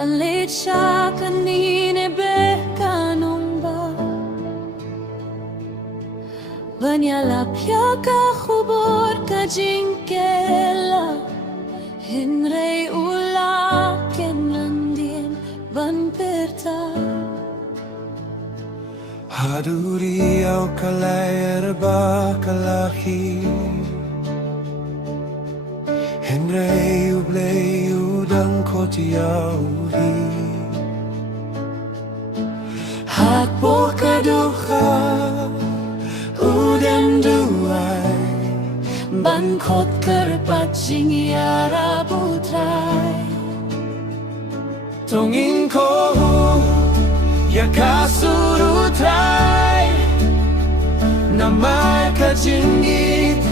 Palit siya kanine kanong ba Banyalapya ka khubor ka jingkela Hynrei ula kenlandien ban perta Haduri au kalayar ba kalahi Hynrei U Blei U Jingkhot Ïa U Hakbo kaduha Udem duai Ban khot kerpat jingiara U Trai Tongin kohnguh ya kasuru trai namar ka jingieit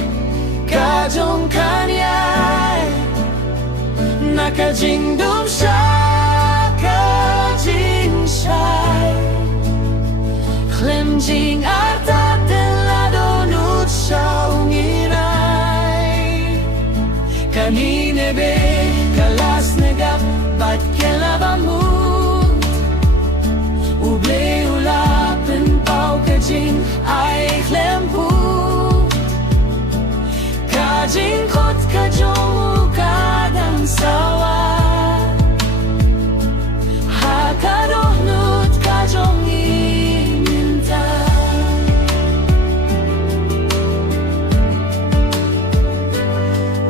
ka Jong U naka jingdum siya ka jinshai Klem jing arta lada nut siya hynrei kanine be kalas negap bat kelabamut U Blei ula pynshong ka jingieit ka Jingkhot ka Jong U kadang sawa Hakadohnut ka Jong minta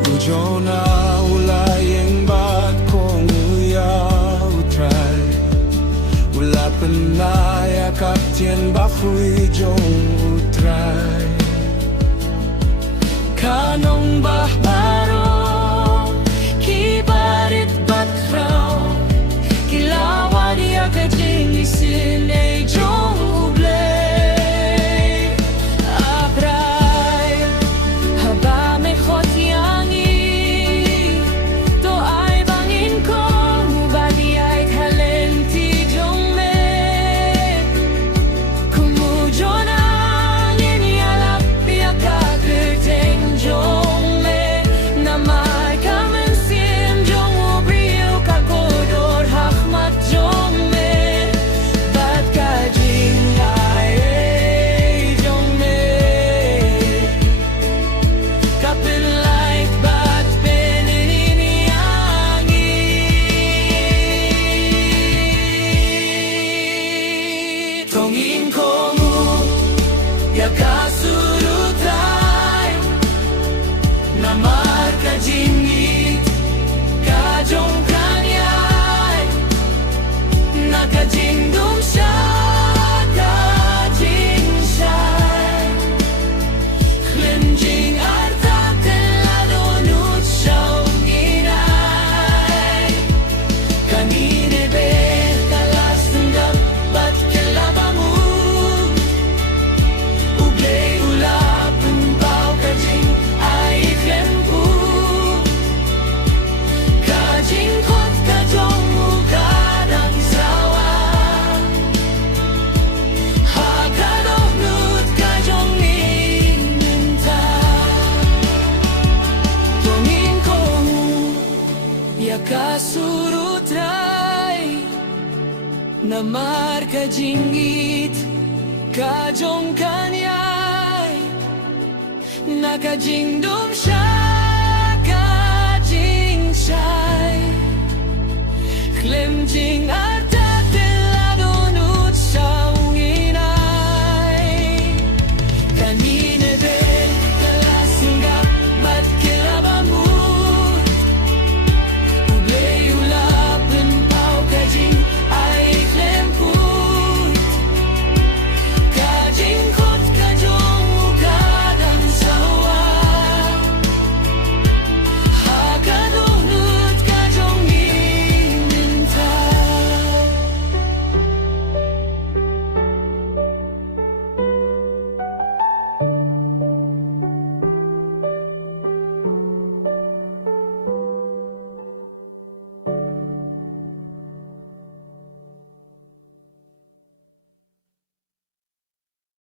U Jona ula yang bat kohnguh ya U Trai ula penaya kapten bafui Jong U Trai kanong bah Baroh Kibarit batraw Kilawan ya ka jingïasynei Jong U Blei Abray haba me khot yangi To ay bangin kong Badiay talenti Jong me Kohnguh Jona Yahluti ka gerteng Jong me namar kamen sim Jong U brio ka kodor hakmat Jong me bat ka jingieit Jong me kapylaiñ bat peniniangi Tongin kohnguh ya kasuru trai namar ka jingieit ka Jong U naka jingdum siya ka jinshai klem jing arta lada nut siya hynrei kanine be kalas negap bat kelabamut U Blei ula pynshong ka jingieit ka Jingkhot ka Jong U kadang sawa hakadohnut ka Jong minta Tongin kohnguh ya kasuru trai namar ka jingieit ka Jong U naka jingdum siya